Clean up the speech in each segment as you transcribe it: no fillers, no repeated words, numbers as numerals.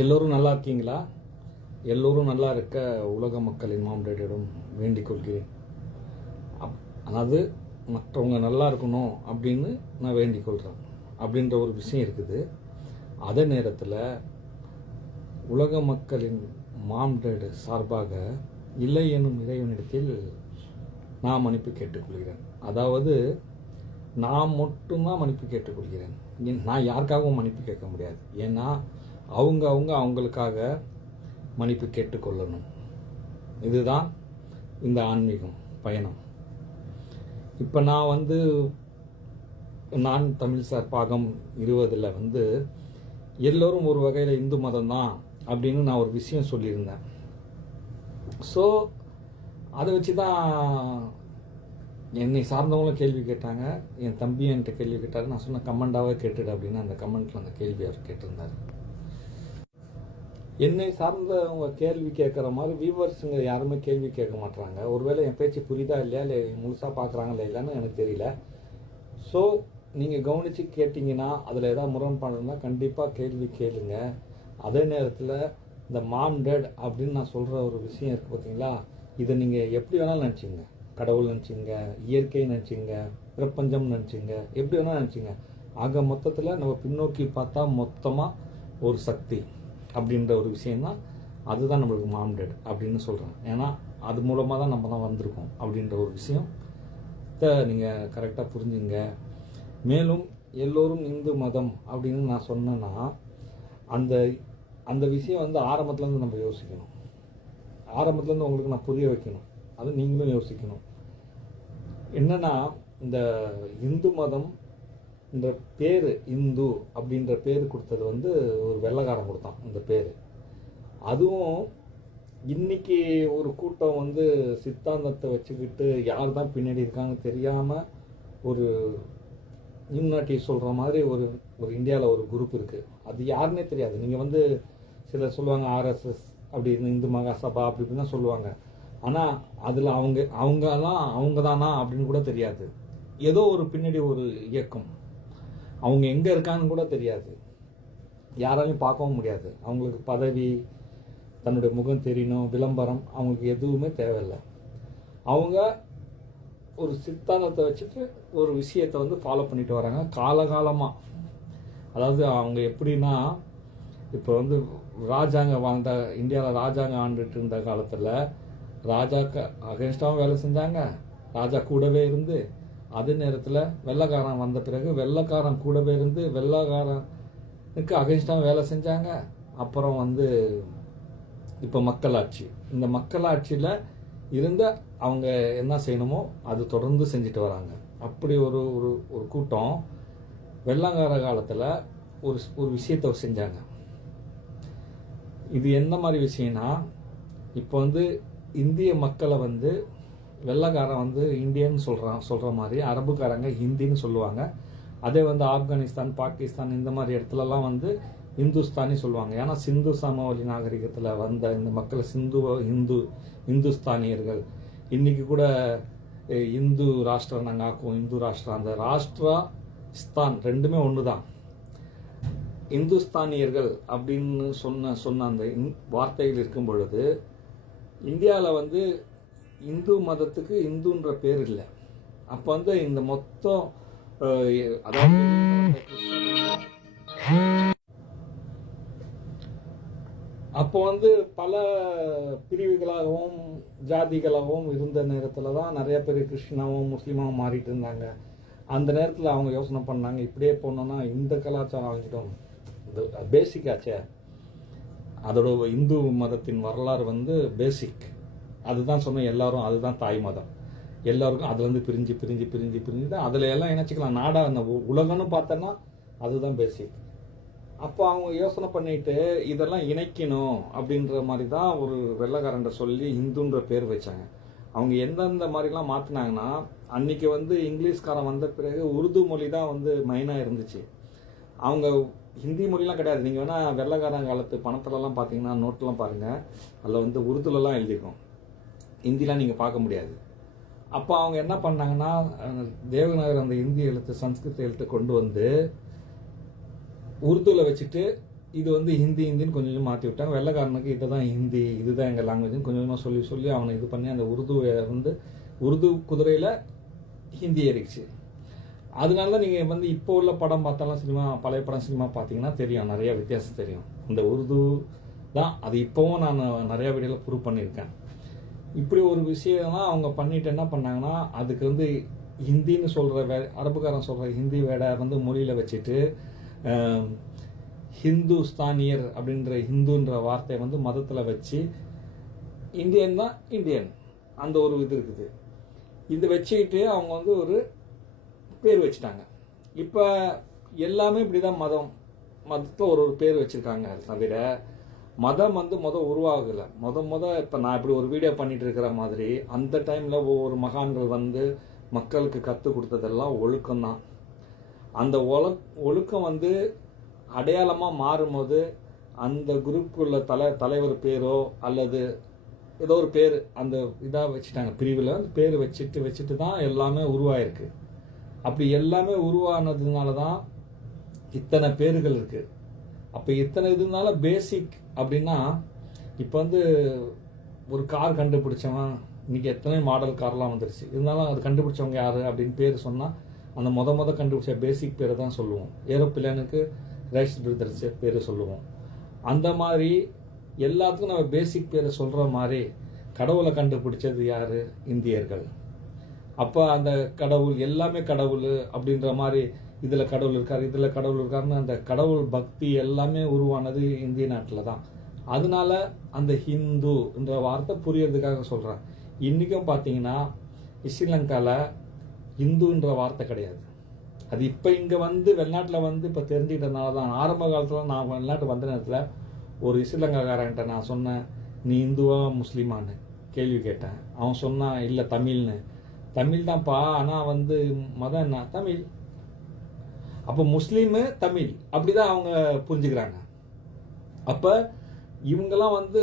எல்லோரும் நல்லா இருக்கீங்களா? எல்லோரும் நல்லா இருக்க உலக மக்களின் மாம்டேடிடம் வேண்டிக் கொள்கிறேன். அதாவது மற்றவங்க நல்லா இருக்கணும் அப்படின்னு நான் வேண்டிக் கொள்கிறேன் அப்படின்ற ஒரு விஷயம் இருக்குது. அதே நேரத்தில் உலக மக்களின் மாம்டேடு சார்பாக இல்லை எனும் இறைவனிடத்தில் நான் மன்னிப்பு கேட்டுக்கொள்கிறேன். அதாவது நான் மட்டும்தான் மன்னிப்பு கேட்டுக்கொள்கிறேன். நான் யாருக்காகவும் மன்னிப்பு கேட்க முடியாது. ஏன்னா அவங்களுக்காக மன்னிப்பு கேட்டுக்கொள்ளணும். இதுதான் இந்த ஆன்மீகம் பயணம். இப்போ நான் தமிழ் சார் பாகம் 20 எல்லோரும் ஒரு வகையில் இந்து மதம் தான் அப்படின்னு நான் ஒரு விஷயம் சொல்லியிருந்தேன். ஸோ அதை வச்சு தான் என்னை சார்ந்தவங்களும் கேள்வி கேட்டாங்க. என் தம்பி என்கிட்ட கேள்வி கேட்டார். நான் சொன்ன கமெண்டாகவே கேட்டுடு அப்படின்னு அந்த கமெண்ட்டில் அந்த கேள்வி அவர் கேட்டிருந்தார். என்னை சார்ந்தவங்க கேள்வி கேட்குற மாதிரி வியூவர்ஸுங்க யாருமே கேள்வி கேட்க மாட்டாங்க. ஒருவேளை என் பேச்சு புரியுதா இல்லையா, இல்லை முழுசாக பார்க்குறாங்களா இல்லைன்னு எனக்கு தெரியல. ஸோ நீங்கள் கவனித்து கேட்டிங்கன்னா அதில் ஏதாவது முரண்பாடுனா கண்டிப்பாக கேள்வி கேளுங்க. அதே நேரத்தில் இந்த மாம் டேட் அப்படின்னு நான் சொல்கிற ஒரு விஷயம் இருக்குது பார்த்தீங்களா, இதை நீங்கள் எப்படி வேணாலும் நினச்சிங்க. கடவுள் நினச்சிங்க, இயற்கை நினச்சிங்க, பிரபஞ்சம் நினச்சிங்க, எப்படி வேணாலும் நினச்சிங்க. ஆக மொத்தத்தில் நம்ம பின்னோக்கி பார்த்தா மொத்தமாக ஒரு சக்தி அப்படின்ற ஒரு விஷயந்தான். அதுதான் நம்மளுக்கு மாம்டேட் அப்படின்னு சொல்கிறேன். ஏன்னா அது மூலமாக தான் நம்ம தான் வந்திருக்கோம் அப்படின்ற ஒரு விஷயத்தை நீங்கள் கரெக்டாக புரிஞ்சுங்க. மேலும் எல்லோரும் இந்து மதம் அப்படின்னு நான் சொன்னேன்னா அந்த விஷயம் ஆரம்பத்துலேருந்து நம்ம யோசிக்கணும். ஆரம்பத்துலேருந்து உங்களுக்கு நான் புரிய வைக்கணும். அது நீங்களும் யோசிக்கணும். என்னன்னா இந்த இந்து மதம் இந்த பேர் இந்து அப்படின்ற பேர் கொடுத்தது ஒரு வெள்ளைக்காரன் கொடுத்தான் இந்த பேர். அதுவும் இன்னைக்கு ஒரு கூட்டம் சித்தாந்தத்தை வச்சுக்கிட்டு யார் தான் பின்னாடி இருக்காங்கன்னு தெரியாமல் ஒரு யூனிட்டி சொல்கிற மாதிரி ஒரு இந்தியாவில் ஒரு குரூப் இருக்குது. அது யாருன்னே தெரியாது. நீங்கள் சிலர் சொல்லுவாங்க ஆர்எஸ்எஸ் அப்படி இந்து மகாசபா அப்படி இப்படின்னு தான் சொல்லுவாங்க. ஆனால் அதில் அவங்க தானா அப்படின்னு கூட தெரியாது. ஏதோ ஒரு பின்னாடி ஒரு இயக்கம், அவங்க எங்கே இருக்கான்னு கூட தெரியாது. யாராலையும் பார்க்கவும் முடியாது. அவங்களுக்கு பதவி, தன்னுடைய முகம் தெரியணும், விளம்பரம், அவங்களுக்கு எதுவுமே தேவையில்லை. அவங்க ஒரு சித்தாந்தத்தை வச்சுட்டு ஒரு விஷயத்தை ஃபாலோ பண்ணிட்டு வராங்க காலகாலமாக. அதாவது அவங்க எப்படின்னா, இப்போ ராஜாங்க வாழ்ந்த இந்தியாவில் ராஜாங்க ஆண்டுட்டு இருந்த காலத்தில் ராஜாக்கு அகேன்ஸ்டாகவும் வேலை செஞ்சாங்க, ராஜா கூடவே இருந்து. அதே நேரத்தில் வெள்ளைக்காரன் வந்த பிறகு வெள்ளைக்காரன் கூடவே இருந்து வெள்ளைக்காரனுக்கு அகேன்ஸ்டாகவும் வேலை செஞ்சாங்க. அப்புறம் இப்போ மக்களாட்சி. இந்த மக்களாட்சியில் இருந்த அவங்க என்ன செய்யணுமோ அது தொடர்ந்து செஞ்சுட்டு வராங்க. அப்படி ஒரு ஒரு கூட்டம் வெள்ளைக்கார காலத்தில் ஒரு விஷயத்தை செஞ்சாங்க. இது என்ன மாதிரி விஷயம்னா, இப்போ இந்திய மக்களை வெள்ளைக்காரன் இந்தியன்னு சொல்கிற மாதிரி, அரபுக்காரங்க ஹிந்தின்னு சொல்லுவாங்க. அதே ஆப்கானிஸ்தான், பாகிஸ்தான் இந்த மாதிரி இடத்துலலாம் இந்துஸ்தானி சொல்லுவாங்க. ஏன்னா சிந்து சமவெளி நாகரிகத்தில் வந்த இந்த மக்களை இந்துஸ்தானியர்கள். இன்றைக்கி கூட இந்து ராஷ்டிரம் நாங்கள் ஆக்குவோம், இந்து ராஷ்டிரம். அந்த ராஷ்டிரா ஸ்தான் ரெண்டுமே ஒன்று தான். இந்துஸ்தானியர்கள் அப்படின்னு சொன்ன அந்த வார்த்தைகள் இருக்கும் பொழுது இந்தியாவில் இந்து மதத்துக்கு இந்துன்ற பேர் இல்லை. அப்போ இந்த மொத்தம் அதாவது அப்போ பல பிரிவுகளாகவும் ஜாதிகளாகவும் இருந்த நேரத்தில் தான் நிறைய பேர் கிறிஸ்டினாவும் முஸ்லீமாவும் மாறிட்டு இருந்தாங்க. அந்த நேரத்தில் அவங்க யோசனை பண்ணாங்க, இப்படியே போனோன்னா இந்த கலாச்சாரம் ஆகிட்டோம், பேசிக் ஆச்சே. அதோட இந்து மதத்தின் வரலாறு பேசிக். அதுதான் சொன்ன எல்லாரும், அதுதான் தாய் மதம். எல்லாருக்கும் அதுலேருந்து பிரிஞ்சு தான் அதில் எல்லாம் இணைச்சிக்கலாம். நாடாக அந்த உலகம்னு பார்த்தோன்னா அதுதான் பேசிக். அப்போ அவங்க யோசனை பண்ணிட்டு இதெல்லாம் இணைக்கணும் அப்படின்ற மாதிரி தான் ஒரு வெள்ளைக்காரன்ட்ட சொல்லி இந்துன்ற பேர் வச்சாங்க. அவங்க எந்தெந்த மாதிரிலாம் மாற்றினாங்கன்னா, அன்றைக்கி இங்கிலீஷ்காரன் வந்த பிறகு உருது மொழி தான் மெயினாக இருந்துச்சு. அவங்க ஹிந்தி மொழிலாம் கிடையாது. நீங்கள் வேணால் வெள்ளைக்காரன் காலத்து பணத்துலலாம் பார்த்தீங்கன்னா, நோட்டெலாம் பாருங்கள், அதில் உருதுலலாம் எழுதியிருக்கும். ஹிந்திலாம் நீங்கள் பார்க்க முடியாது. அப்போ அவங்க என்ன பண்ணாங்கன்னா, தேவநாகர் அந்த இந்தி எழுத்து சன்ஸ்கிருத எழுத்து கொண்டு உருதுவில் வச்சுட்டு இது வந்து ஹிந்தின்னு கொஞ்சம் கொஞ்சம் மாற்றி விட்டாங்க. வெள்ளைக்காரனுக்கு இதுதான் ஹிந்தி, இதுதான் எங்கள் லாங்குவேஜ்னு கொஞ்சம் கொஞ்சமாக சொல்லி சொல்லி அவனை இது பண்ணி அந்த உருது குதிரையில் ஹிந்தி ஏறிடுச்சு. அதனால தான் நீங்கள் வந்து இப்போ உள்ள படம் பார்த்தாலும் சினிமா, பழைய படம் சினிமா பார்த்தீங்கன்னா தெரியும், நிறைய வித்தியாசம் தெரியும். இந்த உருது தான் அது இப்போவும் நான் நிறையா வீடியோவில் ப்ரூவ் பண்ணியிருக்கேன். இப்படி ஒரு விஷயம்லாம் அவங்க பண்ணிட்டு என்ன பண்ணாங்கன்னா, அதுக்கு வந்து ஹிந்தின்னு சொல்கிற அரபுக்காரன் சொல்கிற ஹிந்தி வேடை வந்து மொழியில் வச்சுட்டு ஹிந்துஸ்தானியர் அப்படின்ற ஹிந்துன்ற வார்த்தையை வந்து மதத்தில் வச்சு இந்தியன் தான் இந்தியன் அந்த ஒரு இது இருக்குது. இது வச்சுக்கிட்டு அவங்க வந்து ஒரு பேர் வச்சுட்டாங்க. இப்போ எல்லாமே இப்படி தான் மதத்தில் ஒரு பேர் வச்சுருக்காங்க. தவிர மதம் வந்து உருவாகலை. இப்போ நான் இப்படி ஒரு வீடியோ பண்ணிட்டு இருக்கிற மாதிரி அந்த டைமில் ஒவ்வொரு மகான்கள் வந்து மக்களுக்கு கற்றுக் கொடுத்ததெல்லாம் ஒழுக்கம்தான். அந்த ஒழுக்கம் வந்து அடையாளமாக மாறும்போது அந்த குரூப்புக்குள்ள தலைவர் பேரோ அல்லது ஏதோ ஒரு பேர் அந்த இதாக வச்சுட்டாங்க, பிரிவில் பேர் வச்சுட்டு தான் எல்லாமே உருவாயிருக்கு. அப்படி எல்லாமே உருவானதுனால தான் இத்தனை பேர்கள் இருக்குது. அப்போ இத்தனை இதுனால பேசிக் அப்படின்னா, இப்போ வந்து ஒரு கார் கண்டுபிடிச்சவன் இன்றைக்கி எத்தனை மாடல் கார்லாம் வந்துருச்சு. இருந்தாலும் அது கண்டுபிடிச்சவங்க யார் அப்படின்னு பேர் சொன்னால் அந்த முத கண்டுபிடிச்ச பேசிக் பேரை தான் சொல்லுவோம். ஏரோப்ளேனுக்கு ரைஸ் பிரதர்ஸ் பேர் சொல்லுவோம். அந்த மாதிரி எல்லாத்துக்கும் நம்ம பேசிக் பேரை சொல்கிற மாதிரி கடவுளை கண்டுபிடிச்சது யார்? இந்தியர்கள். அப்போ அந்த கடவுள் எல்லாமே கடவுள் அப்படின்ற மாதிரி இதில் கடவுள் இருக்காருன்னு அந்த கடவுள் பக்தி எல்லாமே உருவானது இந்திய நாட்டில் தான். அதனால அந்த ஹிந்து என்ற வார்த்தை புரியறதுக்காக சொல்கிறேன். இன்றைக்கும் பார்த்தீங்கன்னா ஸ்ரீலங்காவில் இந்துன்ற வார்த்தை கிடையாது. அது இப்போ இங்கே வந்து வெளிநாட்டில் வந்து இப்போ தெரிஞ்சுக்கிட்டதுனால தான். ஆரம்ப காலத்தில் நான் வெளிநாட்டு வந்த நேரத்தில் ஒரு ஸ்ரீலங்காக்காரன்ட்ட நான் சொன்னேன், நீ இந்துவா முஸ்லீமான்னு கேள்வி கேட்டேன். அவன் சொன்னான், இல்லை தமிழ்னு. தமிழ் தான்ப்பா, ஆனால் வந்து மதம் என்ன? தமிழ். அப்போ முஸ்லீமு தமிழ் அப்படிதான் அவங்க புரிஞ்சுக்கிறாங்க. அப்போ இவங்கெல்லாம் வந்து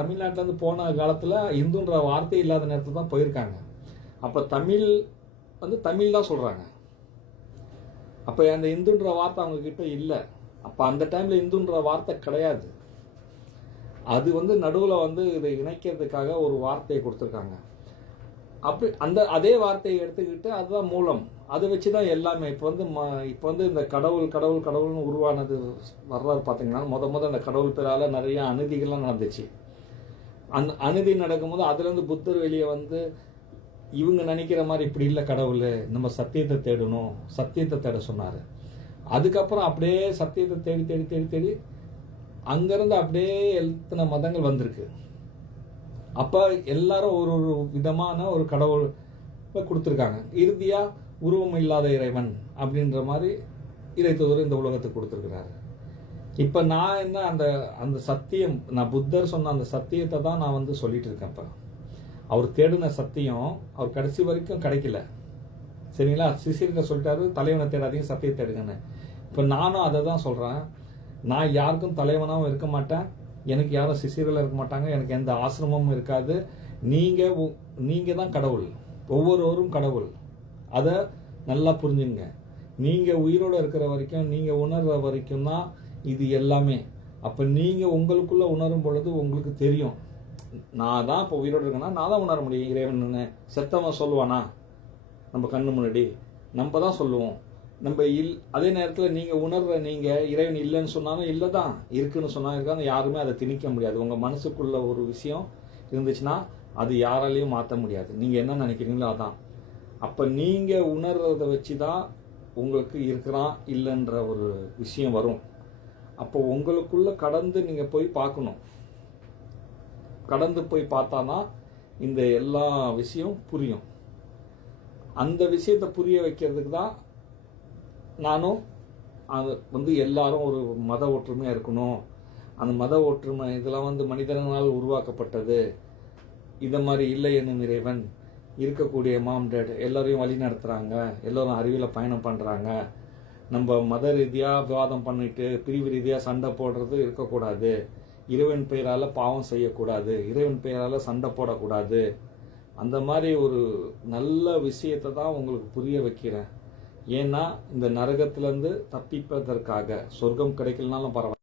தமிழ்நாட்டிலேருந்து போன காலத்தில் இந்துன்ற வார்த்தை இல்லாத நேரத்தில் தான் போயிருக்காங்க. அப்போ தமிழ் வந்து தமிழ் தான் சொல்கிறாங்க. அப்போ அந்த இந்துன்ற வார்த்தை அவங்கக்கிட்ட இல்லை. அப்போ அந்த டைமில் இந்துன்ற வார்த்தை கிடையாது. அது வந்து நடுவில் வந்து இதை இணைக்கிறதுக்காக ஒரு வார்த்தையை கொடுத்துருக்காங்க. அப்படி அதே வார்த்தையை எடுத்துக்கிட்டு அதுதான் மூலம். அதை வச்சு தான் எல்லாமே இப்போ வந்து இந்த கடவுள்னு உருவானது வரலாறு பார்த்தீங்கன்னா அந்த கடவுள் பேரால் நிறைய அநீதிகள்லாம் நடந்துச்சு. அந்த அநீதி நடக்கும்போது அதுலேருந்து புத்தர் வெளியே வந்து இவங்க நினைக்கிற மாதிரி இப்படி இல்லை கடவுள், நம்ம சத்தியத்தை தேடணும், சத்தியத்தை தேட சொன்னார். அதுக்கப்புறம் அப்படியே சத்தியத்தை தேடி தேடி தேடி தேடி அங்கேருந்து அப்படியே எத்தனை மதங்கள் வந்திருக்கு. அப்போ எல்லாரும் ஒரு ஒரு விதமான ஒரு கடவுள் கொடுத்துருக்காங்க. இறுதியாக உருவம் இல்லாத இறைவன் அப்படின்ற மாதிரி இறைத்தூதர் இந்த உலகத்துக்கு கொடுத்துருக்கிறாரு. இப்போ நான் என்ன அந்த சத்தியம், நான் புத்தர் சொன்ன அந்த சத்தியத்தை தான் நான் வந்து சொல்லிட்டு இருக்கேன். இப்போ அவர் தேடின சத்தியம் அவர் கடைசி வரைக்கும் கிடைக்கல. சரிங்களா? சிசிர்கிட்ட சொல்லிட்டாரு, தலைவனை தேடாதீங்க, சத்தியத்தை தேடுங்கன்னு. இப்போ நானும் அதை தான் சொல்கிறேன். நான் யாருக்கும் தலைவனாகவும் இருக்க மாட்டேன், எனக்கு யாரும் சிசிர்கள் இருக்க மாட்டாங்க, எனக்கு எந்த ஆசிரமமும் இருக்காது. நீங்கள் தான் கடவுள், ஒவ்வொருவரும் கடவுள். அதை நல்லா புரிஞ்சுங்க. நீங்கள் உயிரோடு இருக்கிற வரைக்கும், நீங்கள் உணர்கிற வரைக்கும் தான் இது எல்லாமே. அப்போ நீங்கள் உங்களுக்குள்ளே உணரும் பொழுது உங்களுக்கு தெரியும், நான் தான் இப்போ உயிரோடு இருக்கேன்னா நான் தான் உணர முடியும் இறைவன். செத்தவன் சொல்லுவானா? நம்ம கண்ணு முன்னாடி நம்ம தான் சொல்லுவோம். நம்ம அதே நேரத்தில் நீங்கள் உணர்ற நீங்கள் இறைவன் இல்லைன்னு சொன்னாலும் இல்லை தான், இருக்குன்னு சொன்னாலும் இருக்காங்க. யாருமே அதை திணிக்க முடியாது. உங்கள் மனசுக்குள்ள ஒரு விஷயம் இருந்துச்சுன்னா அது யாராலையும் மாற்ற முடியாது. நீங்கள் என்ன நினைக்கிறீங்களோ அதான். அப்போ நீங்கள் உணர்றதை வச்சு தான் உங்களுக்கு இருக்கிறான் இல்லைன்ற ஒரு விஷயம் வரும். அப்போ உங்களுக்குள்ள கடந்து நீங்கள் போய் பார்க்கணும். கடந்து போய் பார்த்தானா இந்த எல்லா விஷயம் புரியும். அந்த விஷயத்தை புரிய வைக்கிறதுக்கு தான் நானும் அது வந்து எல்லாரும் ஒரு மத ஒற்றுமையாக இருக்கணும். அந்த மத ஒற்றுமை இதெல்லாம் வந்து மனிதனால் உருவாக்கப்பட்டது, இதை மாதிரி இல்லை என்னும் இறைவன் இருக்கக்கூடிய மாம் டேட் எல்லோரையும் வழி நடத்துகிறாங்க, எல்லோரும் அறிவியலை பயணம் பண்ணுறாங்க. நம்ம மத ரீதியாக விவாதம் பண்ணிட்டு பிரிவு ரீதியாக சண்டை போடுறது இருக்கக்கூடாது. இறைவன் பெயரால் பாவம் செய்யக்கூடாது, இறைவன் பெயரால் சண்டை போடக்கூடாது. அந்த மாதிரி ஒரு நல்ல விஷயத்தை தான் உங்களுக்கு புரிய வைக்கிறேன். ஏன்னா இந்த நரகத்திலேருந்து தப்பிப்பதற்காக, சொர்க்கம் கிடைக்கலனாலும் பரவாயில்ல.